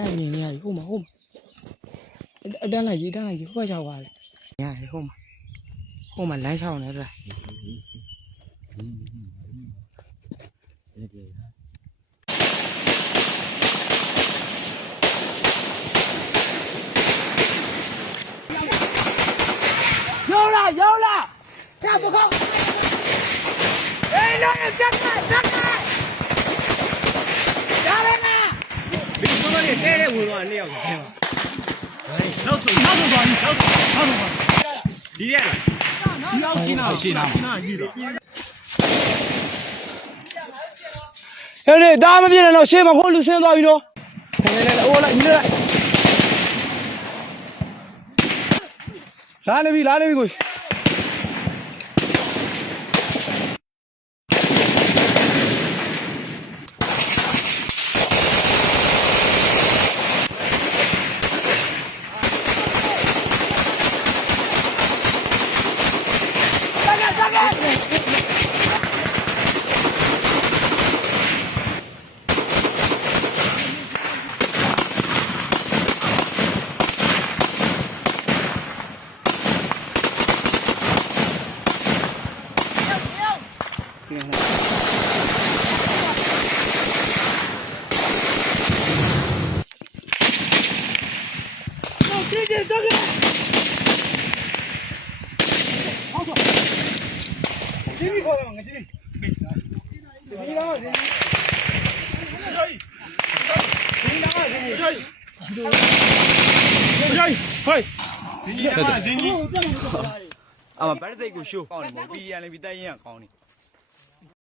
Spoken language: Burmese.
တိုင်းမြင်နေရတယ်ဟုတ်မှာအတန်းလိုက်ရေးဟိုဘက်ရောက်သွားတယ်ရတယ်ဟုတ်မှာလမ်းချောင်းနေတယ်有了看不空哎那个站开下来了你说的这类混乱你要看吗老手抓你离远了要去哪兄弟大家别人了先把火炉先抓一着来我来你来拉那边过去啊，把这个修，搞的嘛，比原来比咱一样搞的。